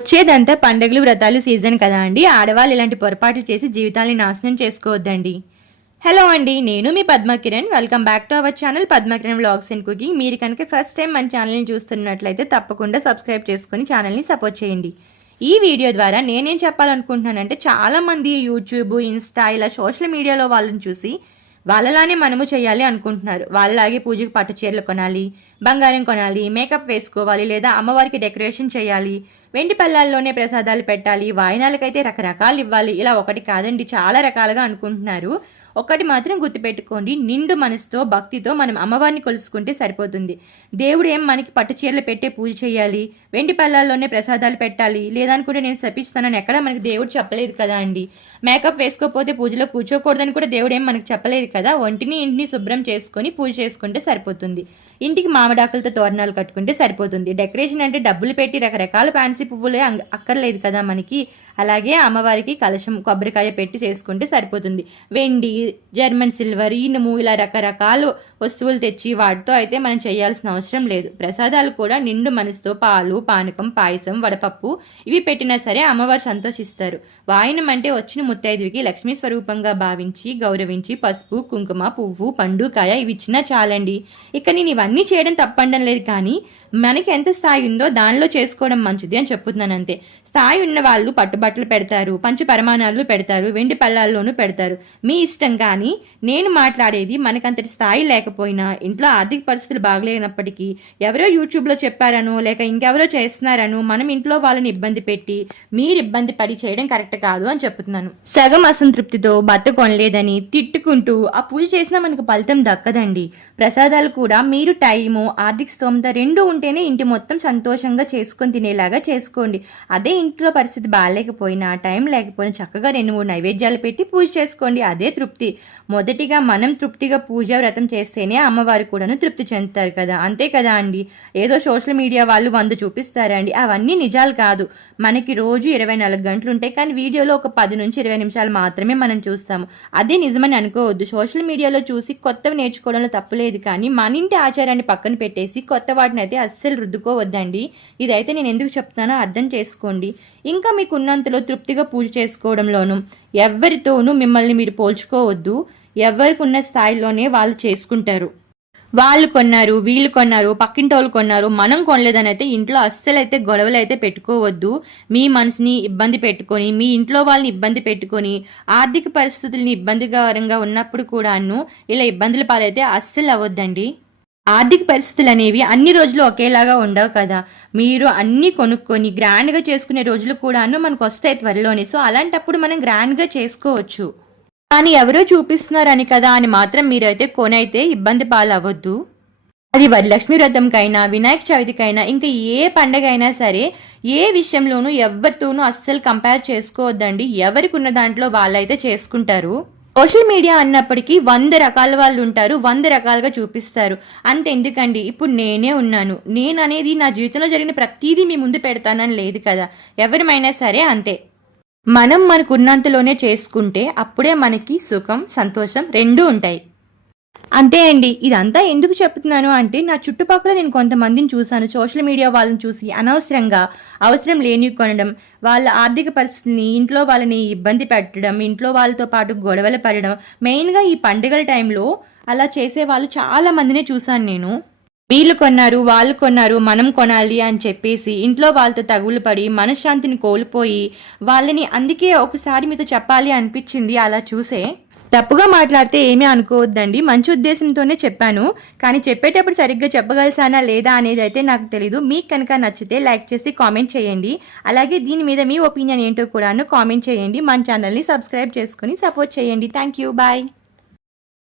వచ్చేదంతా పండుగలు వ్రతాలు సీజన్ కదా అండి. ఆడవాళ్ళు ఇలాంటి పొరపాట్లు చేసి జీవితాన్ని నాశనం చేసుకోవద్దండి. హలో అండి నేను మీ Padmakiran. Welcome back to our channel Padmakiran vlogs and cooking. మీరు కనుక ఫస్ట్ టైం మన ఛానల్ని చూస్తున్నట్లయితే తప్పకుండా సబ్స్క్రైబ్ చేసుకొని ఛానల్ని సపోర్ట్ చేయండి. ఈ వీడియో ద్వారా నేనేం చెప్పాలనుకుంటున్నానంటే చాలామంది యూట్యూబ్ ఇన్స్టా ఇలా సోషల్ మీడియాలో వాళ్ళని చూసి వాళ్ళలానే మనము చేయాలి అనుకుంటున్నారు. వాళ్ళలాగే పూజకి పట్టు చీరలు కొనాలి బంగారం కొనాలి మేకప్ వేసుకోవాలి లేదా అమ్మవారికి డెకరేషన్ చేయాలి వెండి పళ్ళాల్లోనే ప్రసాదాలు పెట్టాలి వాయినాలకైతే రకరకాలు ఇవ్వాలి. ఇలా ఒకటి కాదండి చాలా రకాలుగా అనుకుంటున్నారు. ఒకటి మాత్రం గుర్తుపెట్టుకోండి నిండు మనసుతో భక్తితో మనం అమ్మవారిని కొలుసుకుంటే సరిపోతుంది. దేవుడు ఏం మనకి పట్టు చీరలు పెట్టే పూజ చేయాలి వెండి పళ్ళాల్లోనే ప్రసాదాలు పెట్టాలి లేదనుకుంటే నేను శపిస్తానని ఎక్కడ మనకి దేవుడు చెప్పలేదు కదా అండి. మేకప్ వేసుకోకపోతే పూజలో కూర్చోకూడదని కూడా దేవుడు ఏం మనకు చెప్పలేదు కదా ఒంటిని ఇంటిని శుభ్రం చేసుకొని పూజ చేసుకుంటే సరిపోతుంది. ఇంటికి మామిడాకులతో తోరణాలు కట్టుకుంటే సరిపోతుంది. డెకరేషన్ అంటే డబ్బులు పెట్టి రకరకాల ఫ్యాన్సీ పువ్వులే అక్కర్లేదు కదా మనకి. అలాగే అమ్మవారికి కలశం కొబ్బరికాయ పెట్టి చేసుకుంటే సరిపోతుంది. వెండి జర్మన్ సిల్వర్ ఇనుము ఇలా రకరకాల వస్తువులు తెచ్చి వాటితో అయితే మనం చేయాల్సిన అవసరం లేదు. ప్రసాదాలు కూడా నిండు మనసుతో పాలు పానకం పాయసం వడపప్పు ఇవి పెట్టినా సరే అమ్మవారు సంతోషిస్తారు. వాయనం అంటే వచ్చిన ముత్తైదువికి లక్ష్మీ స్వరూపంగా భావించి గౌరవించి పసుపు కుంకుమ పువ్వు పండు కాయ ఇవి ఇచ్చినా చాలండి. ఇక నేను ఇవన్నీ చేయడం తప్పండం లేదు కానీ మనకి ఎంత స్థాయి ఉందో దానిలో చేసుకోవడం మంచిది అని చెప్తున్నాను అంతే. స్థాయి ఉన్న వాళ్ళు పట్టుబట్టలు పెడతారు పంచపరమానాలు పెడతారు వెండి పళ్ళాల్లోనూ పెడతారు. మీ ఇష్టం కానీ నేను మాట్లాడేది మనకంతటి స్థాయి లేకపోయినా ఇంట్లో ఆర్థిక పరిస్థితులు బాగలేనప్పటికీ ఎవరో యూట్యూబ్లో చెప్పారనో లేక ఇంకెవరో చేస్తున్నారనో మనం ఇంట్లో వాళ్ళని ఇబ్బంది పెట్టి మీరు ఇబ్బంది పడి చేయడం కరెక్ట్ కాదు అని చెప్తున్నాను. సగం అసంతృప్తితో బత్త కొనలేదని తిట్టుకుంటూ ఆ పూజ చేసినా మనకు ఫలితం దక్కదండి. ప్రసాదాలు కూడా మీరు టైము ఆర్థిక స్తోమత రెండు ఉంటేనే ఇంటి మొత్తం సంతోషంగా చేసుకొని తినేలాగా చేసుకోండి. అదే ఇంట్లో పరిస్థితి బాగాలేకపోయినా టైం లేకపోయినా చక్కగా రెండు మూడు నైవేద్యాలు పెట్టి పూజ చేసుకోండి. అదే తృప్తి. మొదటిగా మనం తృప్తిగా పూజ వ్రతం చేస్తేనే అమ్మవారు కూడాను తృప్తి చెందుతారు కదా. అంతే కదా అండి? ఏదో సోషల్ మీడియా వాళ్ళు వంద చూపిస్తారండి. అవన్నీ నిజాలు కాదు. మనకి రోజు ఇరవై నాలుగు గంటలు ఉంటాయి. కానీ వీడియోలో ఒక పది నుంచి ఇరవై నిమిషాలు మాత్రమే మనం చూస్తాము. అదే నిజమని అనుకోవద్దు. సోషల్ మీడియాలో చూసి కొత్తవి నేర్చుకోవడంలో తప్పులేదు కానీ మన ఇంటి ఆచారాన్ని పక్కన పెట్టేసి కొత్త వాటిని అయితే అస్సలు రుద్దుకోవద్దండి. ఇదైతే నేను ఎందుకు చెప్తున్నానో అర్థం చేసుకోండి. ఇంకా మీకు ఉన్నంతలో తృప్తిగా పూజ చేసుకోవడంలోనూ ఎవరితోనూ మిమ్మల్ని మీరు పోల్చుకోవద్దు. ఎవరికి ఉన్న స్థాయిలోనే వాళ్ళు చేసుకుంటారు. వాళ్ళు కొన్నారు వీళ్ళు కొన్నారు పక్కింటోళ్ళు కొన్నారు మనం కొనలేదని అయితే ఇంట్లో అస్సలు అయితే గొడవలు అయితే పెట్టుకోవద్దు. మీ మనసుని ఇబ్బంది పెట్టుకొని మీ ఇంట్లో వాళ్ళని ఇబ్బంది పెట్టుకొని ఆర్థిక పరిస్థితుల్ని ఇబ్బందికరంగా ఉన్నప్పుడు కూడాను ఇలా ఇబ్బందుల పాలైతే అస్సలు అవ్వద్దండి. ఆర్థిక పరిస్థితులు అనేవి అన్ని రోజులు ఒకేలాగా ఉండవు కదా. మీరు అన్ని కొనుక్కొని గ్రాండ్గా చేసుకునే రోజులు కూడాను మనకు వస్తాయి త్వరలోనే. సో అలాంటప్పుడు మనం గ్రాండ్గా చేసుకోవచ్చు. కానీ ఎవరో చూపిస్తున్నారని కదా అని మాత్రం మీరైతే కొనైతే ఇబ్బంది పాలవ్వద్దు. అది వరలక్ష్మి వ్రతంకైనా వినాయక చవితికైనా ఇంకా ఏ పండగ అయినా సరే ఏ విషయంలోనూ ఎవరితోనూ అస్సలు కంపేర్ చేసుకోవద్దండి. ఎవరికి ఉన్న దాంట్లో వాళ్ళైతే చేసుకుంటారు. సోషల్ మీడియా అన్నప్పటికీ వంద రకాల వాళ్ళు ఉంటారు వంద రకాలుగా చూపిస్తారు. అంతెందుకండి? ఇప్పుడు నేనే ఉన్నాను. నేను అనేది నా జీవితంలో జరిగిన ప్రతిదీ మీ ముందు పెడతానని లేదు కదా? ఎవరిమైనా సరే అంతే. మనం మనకున్నంతలోనే చేసుకుంటే అప్పుడే మనకి సుఖం సంతోషం రెండూ ఉంటాయి. అంతే అండి ఇదంతా ఎందుకు చెప్తున్నాను అంటే నా చుట్టుపక్కల నేను కొంతమందిని చూశాను. సోషల్ మీడియా వాళ్ళని చూసి అనవసరంగా అవసరం లేని కొనడం వాళ్ళ ఆర్థిక పరిస్థితిని ఇంట్లో వాళ్ళని ఇబ్బంది పెట్టడం ఇంట్లో వాళ్ళతో పాటు గొడవలు పడడం మెయిన్గా ఈ పండుగల టైంలో అలా చేసే వాళ్ళు చాలా మందినే చూశాను నేను. వీళ్ళు కొన్నారు వాళ్ళు కొన్నారు మనం కొనాలి అని చెప్పేసి ఇంట్లో వాళ్ళతో తగులు పడి మనశ్శాంతిని కోల్పోయి వాళ్ళని అందుకే ఒకసారి మీతో చెప్పాలి అనిపించింది అలా చూసే. తప్పుగా మాట్లాడితే ఏమీ అనుకోవద్దండి. మంచి ఉద్దేశంతోనే చెప్పాను. కానీ చెప్పేటప్పుడు సరిగ్గా చెప్పగలిసానా లేదా అనేది అయితే నాకు తెలీదు. మీకు కనుక నచ్చితే లైక్ చేసి కామెంట్ చేయండి. అలాగే దీని మీద మీ ఒపీనియన్ ఏంటో కూడాను కామెంట్ చేయండి. మన ఛానల్ని సబ్స్క్రైబ్ చేసుకుని సపోర్ట్ చేయండి. Thank you. బాయ్.